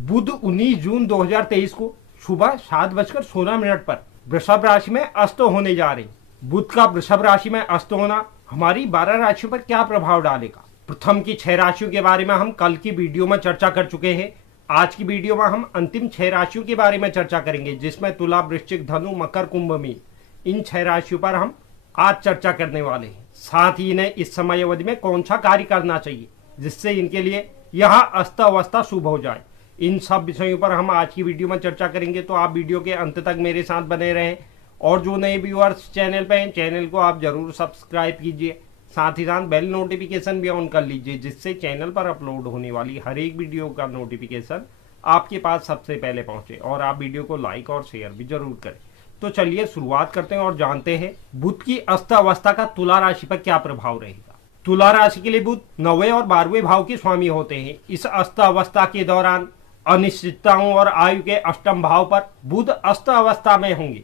बुध 19 जून 2023 को सुबह 7:16 पर वृषभ राशि में अस्त होने जा रहे। बुध का वृषभ राशि में अस्त होना हमारी 12 राशियों पर क्या प्रभाव डालेगा? प्रथम की 6 राशियों के बारे में हम कल की वीडियो में चर्चा कर चुके हैं। आज की वीडियो में हम अंतिम 6 राशियों के बारे में चर्चा करेंगे, जिसमें तुला, वृश्चिक, धनु, मकर, कुंभ, मीन, इन 6 राशियों पर हम आज चर्चा करने वाले हैं। साथ ही इन्हें इस समय अवधि में कौन सा कार्य करना चाहिए जिससे इनके लिए यह अस्त अवस्था शुभ हो जाए, इन सब विषयों पर हम आज की वीडियो में चर्चा करेंगे। तो आप वीडियो के अंत तक मेरे साथ बने रहें और जो नए व्यूअर्स चैनल पे हैं, चैनल को आप जरूर सब्सक्राइब कीजिए। साथ ही साथ बेल नोटिफिकेशन भी ऑन कर लीजिए, जिससे चैनल पर अपलोड होने वाली हर एक वीडियो का नोटिफिकेशन आपके पास सबसे पहले पहुंचे। और आप वीडियो को लाइक और शेयर भी जरूर करें। तो चलिए शुरुआत करते हैं और जानते हैं बुध की अस्त अवस्था का तुला राशि पर क्या प्रभाव रहेगा। तुला राशि के लिए बुध 9वें और 12वें भाव के स्वामी होते हैं। इस अस्त अवस्था के दौरान अनिश्चितताओं और आयु के अष्टम भाव पर बुध अस्त अवस्था में होंगे।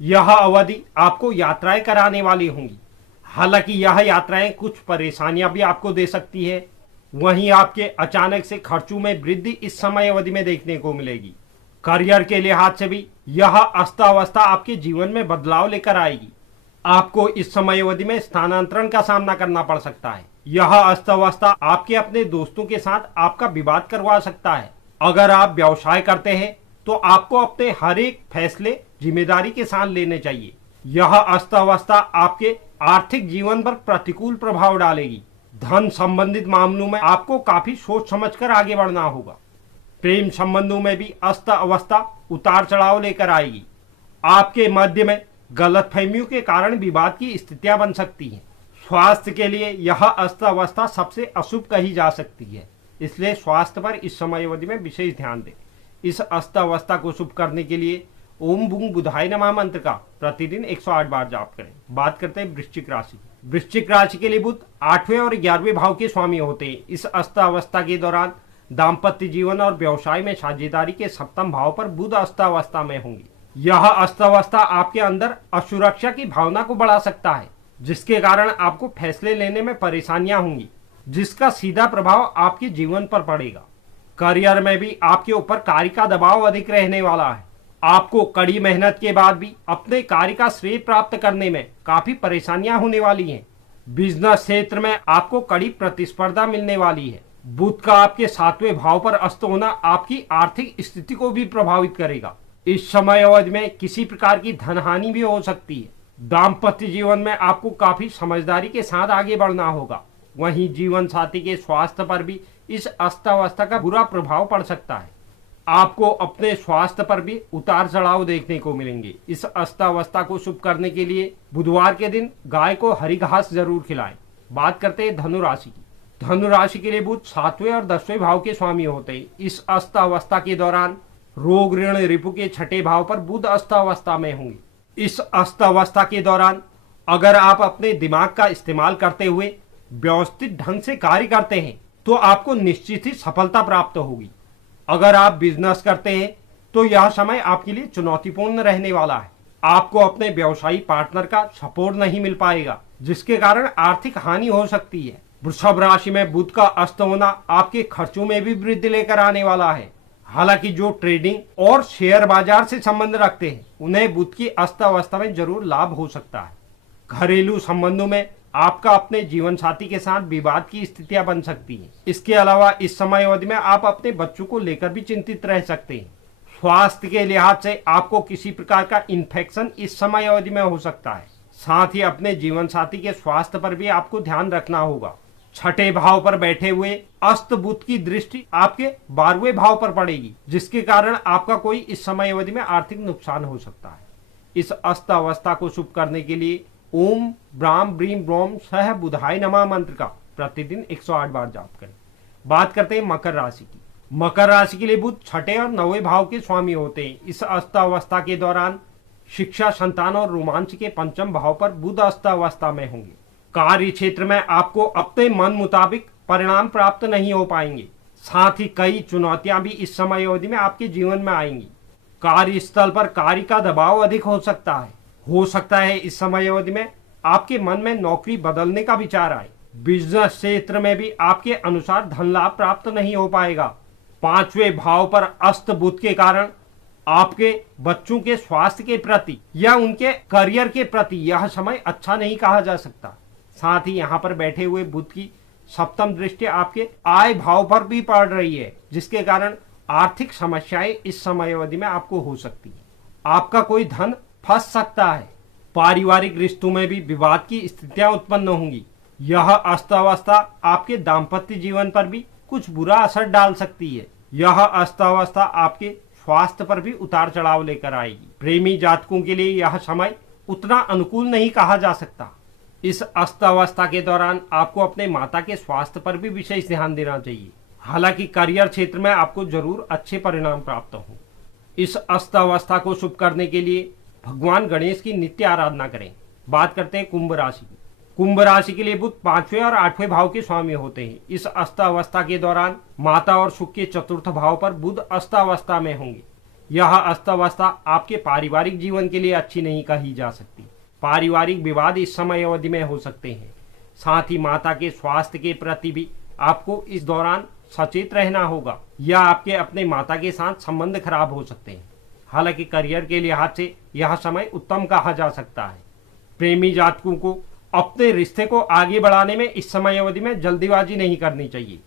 यह अवधि आपको यात्राएं कराने वाली होंगी। हालांकि यह यात्राएं कुछ परेशानियां भी आपको दे सकती है। वहीं आपके अचानक से खर्चों में वृद्धि इस समय अवधि में देखने को मिलेगी। करियर के लिहाज से भी यह अस्त अवस्था आपके जीवन में बदलाव लेकर आएगी। आपको इस समय अवधि में स्थानांतरण का सामना करना पड़ सकता है। यह अस्त अवस्था आपके अपने दोस्तों के साथ आपका विवाद करवा सकता है। अगर आप व्यवसाय करते हैं तो आपको अपने हर एक फैसले जिम्मेदारी के साथ लेने चाहिए। यह अस्त अवस्था आपके आर्थिक जीवन पर प्रतिकूल प्रभाव डालेगी। धन संबंधित मामलों में आपको काफी सोच समझकर आगे बढ़ना होगा। प्रेम संबंधों में भी अस्त अवस्था उतार चढ़ाव लेकर आएगी। आपके मध्य में गलतफहमियों के कारण विवाद की स्थितियां बन सकती हैं। स्वास्थ्य के लिए यह अस्त अवस्था सबसे अशुभ कही जा सकती है, इसलिए स्वास्थ्य पर इस समय अवधि में विशेष ध्यान दें। इस अस्त अवस्था को शुभ करने के लिए ओम बूं बुधाय नमः मंत्र का प्रतिदिन 108 बार जाप करें। बात करते हैं वृश्चिक राशि। वृश्चिक राशि के लिए बुध 8वें और 11वें भाव के स्वामी होते हैं। इस अस्त अवस्था के दौरान दाम्पत्य जीवन और व्यवसाय में साझेदारी के सप्तम भाव पर बुध अस्त अवस्था में होंगे। यह अस्त अवस्था आपके अंदर असुरक्षा की भावना को बढ़ा सकता है, जिसके कारण आपको फैसले लेने में परेशानियां होंगी, जिसका सीधा प्रभाव आपके जीवन पर पड़ेगा। करियर में भी आपके ऊपर कार्य का दबाव अधिक रहने वाला है। आपको कड़ी मेहनत के बाद भी अपने कार्य का श्रेय प्राप्त करने में काफी परेशानियां होने वाली हैं। बिजनेस क्षेत्र में आपको कड़ी प्रतिस्पर्धा मिलने वाली है। बुध का आपके 7वें भाव पर अस्त होना आपकी आर्थिक स्थिति को भी प्रभावित करेगा। इस समय अवधि में किसी प्रकार की धन हानि भी हो सकती है। दाम्पत्य जीवन में आपको काफी समझदारी के साथ आगे बढ़ना होगा। वहीं जीवन साथी के स्वास्थ्य पर भी इस अस्त अवस्था का बुरा प्रभाव पड़ सकता है। आपको अपने स्वास्थ्य पर भी उतार चढ़ाव देखने को मिलेंगे। इस अस्त अवस्था को शुभ करने के लिए बुधवार के दिन गाय को हरी घास जरूर खिलाएं। बात करते हैं धनु राशि की। धनु राशि के लिए बुध 7वें और 10वें भाव के स्वामी होते हैं। इस अस्त अवस्था के दौरान रोग, ऋण, रिपु के 6ठे भाव पर बुध अस्त अवस्था में होंगे। इस अस्त अवस्था के दौरान अगर आप अपने दिमाग का इस्तेमाल करते हुए व्यवस्थित ढंग से कार्य करते हैं तो आपको निश्चित ही सफलता प्राप्त होगी। अगर आप बिजनेस करते हैं तो यह समय आपके लिए चुनौतीपूर्ण रहने वाला है। आपको अपने व्यवसायी पार्टनर का सपोर्ट नहीं मिल पाएगा, जिसके कारण आर्थिक हानि हो सकती है। वृषभ राशि में बुध का अस्त होना आपके खर्चों में भी वृद्धि लेकर आने वाला है। हालांकि जो ट्रेडिंग और शेयर बाजार से संबंध रखते हैं उन्हें बुध की अस्त अवस्था में जरूर लाभ हो सकता है। घरेलू संबंधों में आपका अपने जीवन साथी के साथ विवाद की स्थितियां बन सकती हैं। इसके अलावा इस समय अवधि में आप अपने बच्चों को लेकर भी चिंतित रह सकते हैं। स्वास्थ्य के लिहाज से आपको किसी प्रकार का इन्फेक्शन इस समय अवधि में हो सकता है। साथ ही अपने जीवन साथी के स्वास्थ्य पर भी आपको ध्यान रखना होगा। 6ठे भाव पर बैठे हुए अस्त बुध की दृष्टि आपके 12वें भाव पर पड़ेगी, जिसके कारण आपका कोई इस समय अवधि में आर्थिक नुकसान हो सकता है। इस अस्त अवस्था को शुभ करने के लिए ओम ब्राम ब्रीम ब्रोम सह बुधाय नमः मंत्र का प्रतिदिन 108 बार जाप करें। बात करते हैं मकर राशि की। मकर राशि के लिए बुध 6ठे और 9वें भाव के स्वामी होते हैं। इस अस्त अवस्था के दौरान शिक्षा, संतान और रोमांच के 5म भाव पर बुध अस्त अवस्था में होंगे। कार्य क्षेत्र में आपको अपने मन मुताबिक परिणाम प्राप्त नहीं हो पाएंगे। साथ ही कई चुनौतियां भी इस समय अवधि में आपके जीवन में आएंगी। कार्यस्थल पर कार्य का दबाव अधिक हो सकता है इस समय अवधि में आपके मन में नौकरी बदलने का विचार आए। बिजनेस क्षेत्र में भी आपके अनुसार धन लाभ प्राप्त नहीं हो पाएगा। 5वें भाव पर अस्त बुध के कारण आपके बच्चों के स्वास्थ्य के प्रति या उनके करियर के प्रति यह समय अच्छा नहीं कहा जा सकता। साथ ही यहाँ पर बैठे हुए बुध की सप्तम दृष्टि आपके आय भाव पर भी पड़ रही है, जिसके कारण आर्थिक समस्याएं इस समय अवधि में आपको हो सकती है। आपका कोई धन फंस सकता है। पारिवारिक रिश्तों में भी विवाद की स्थितियां उत्पन्न होंगी। यह अस्थावस्था आपके दाम्पत्य जीवन पर भी कुछ बुरा असर डाल सकती है। यह अस्थावस्था आपके स्वास्थ्य पर भी उतार चढ़ाव लेकर आएगी। प्रेमी जातकों के लिए यह समय उतना अनुकूल नहीं कहा जा सकता। इस अस्थावस्था के दौरान आपको अपने माता के स्वास्थ्य पर भी विशेष ध्यान देना चाहिए। हालांकि करियर क्षेत्र में आपको जरूर अच्छे परिणाम प्राप्त हों। इस अस्थावस्था को शुभ करने के लिए भगवान गणेश की नित्य आराधना करें। बात करते हैं कुंभ राशि की। कुंभ राशि के लिए बुध 5वें और 8वें भाव के स्वामी होते हैं। इस अस्थावस्था के दौरान माता और सुख के चतुर्थ भाव पर बुध अस्थावस्था में होंगे। यह अस्थावस्था आपके पारिवारिक जीवन के लिए अच्छी नहीं कही जा सकती। पारिवारिक विवाद इस समय अवधि में हो सकते हैं। साथ ही माता के स्वास्थ्य के प्रति भी आपको इस दौरान सचेत रहना होगा, या आपके अपने माता के साथ संबंध खराब हो सकते हैं। हालांकि करियर के लिहाज से यह समय उत्तम कहा जा सकता है। प्रेमी जातकों को अपने रिश्ते को आगे बढ़ाने में इस समय अवधि में जल्दीबाजी नहीं करनी चाहिए।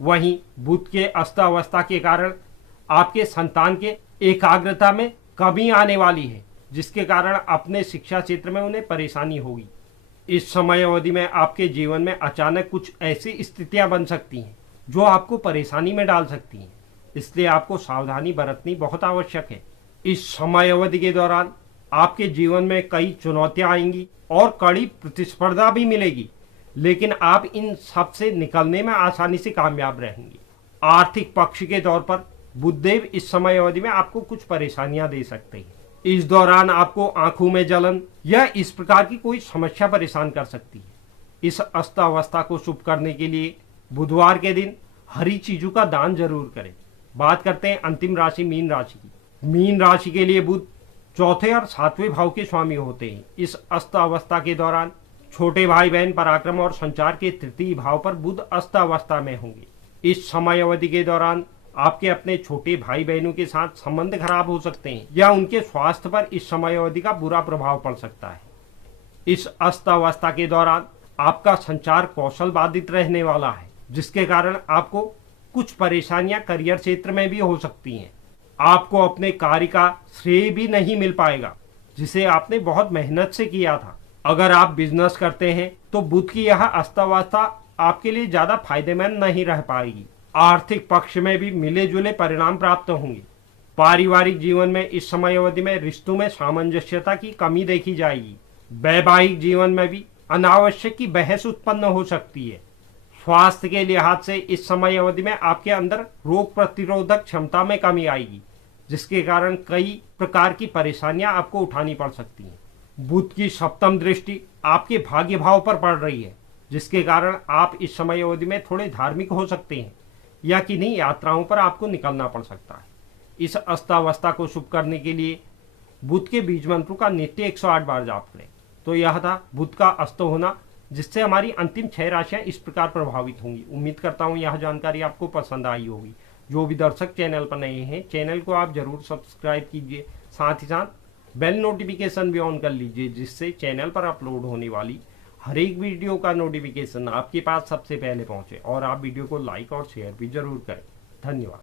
वहीं बुध के अस्थावस्था के कारण आपके संतान के एकाग्रता में कमी आने वाली है, जिसके कारण अपने शिक्षा क्षेत्र में उन्हें परेशानी होगी। इस समय अवधि में आपके जीवन में अचानक कुछ ऐसी स्थितियां बन सकती हैं जो आपको परेशानी में डाल सकती हैं। इसलिए आपको सावधानी बरतनी बहुत आवश्यक है। इस समय अवधि के दौरान आपके जीवन में कई चुनौतियां आएंगी और कड़ी प्रतिस्पर्धा भी मिलेगी, लेकिन आप इन सब से निकलने में आसानी से कामयाब रहेंगे। आर्थिक पक्ष के तौर पर बुधदेव इस समय अवधि में आपको कुछ परेशानियां दे सकते हैं। इस दौरान आपको आंखों में जलन या इस प्रकार की कोई समस्या परेशान कर सकती है। इस अस्थावस्था को शुभ करने के लिए बुधवार के दिन हरी चीजों का दान जरूर करें। बात करते हैं अंतिम राशि मीन राशि की। मीन राशि के लिए बुध 4थे और 7वें भाव के स्वामी होते हैं। इस अस्थावस्था के दौरान छोटे भाई बहन पराक्रम और संचार के तृतीय भाव पर बुध अस्थावस्था में होंगे। इस समय अवधि के दौरान आपके अपने छोटे भाई बहनों के साथ संबंध खराब हो सकते हैं, या उनके स्वास्थ्य पर इस समय अवधि का बुरा प्रभाव पड़ सकता है। इस अस्थावस्था के दौरान आपका संचार कौशल बाधित रहने वाला है, जिसके कारण आपको कुछ परेशानियां करियर क्षेत्र में भी हो सकती हैं। आपको अपने कार्य का श्रेय भी नहीं मिल पाएगा, जिसे आपने बहुत मेहनत से किया था। अगर आप बिजनेस करते हैं तो बुध की यह अस्थावस्था आपके लिए ज्यादा फायदेमंद नहीं रह पाएगी। आर्थिक पक्ष में भी मिले जुले परिणाम प्राप्त होंगे। पारिवारिक जीवन में इस समय अवधि में रिश्तों में सामंजस्यता की कमी देखी जाएगी। वैवाहिक जीवन में भी अनावश्यक की बहस उत्पन्न हो सकती है। स्वास्थ्य के लिहाज से इस समय अवधि में आपके अंदर रोग प्रतिरोधक क्षमता में कमी आएगी, जिसके कारण कई प्रकार की परेशानियां आपको उठानी पड़ सकती हैं। बुध की सप्तम दृष्टि आपके भाग्य भाव पर पड़ रही है, जिसके कारण आप इस समय अवधि में थोड़े धार्मिक हो सकते हैं, या किन्हीं यात्राओं पर आपको निकलना पड़ सकता है। इस अस्थावस्था को शुभ करने के लिए बुध के बीज मंत्रों का नित्य 108 बार जाप करें। तो यह था बुध का अस्त होना, जिससे हमारी अंतिम 6 राशियां इस प्रकार प्रभावित होंगी। उम्मीद करता हूं यह जानकारी आपको पसंद आई होगी। जो भी दर्शक चैनल पर नए हैं, चैनल को आप जरूर सब्सक्राइब कीजिए। साथ ही साथ बेल नोटिफिकेशन भी ऑन कर लीजिए, जिससे चैनल पर अपलोड होने वाली हर एक वीडियो का नोटिफिकेशन आपके पास सबसे पहले पहुंचे। और आप वीडियो को लाइक और शेयर भी जरूर करें। धन्यवाद।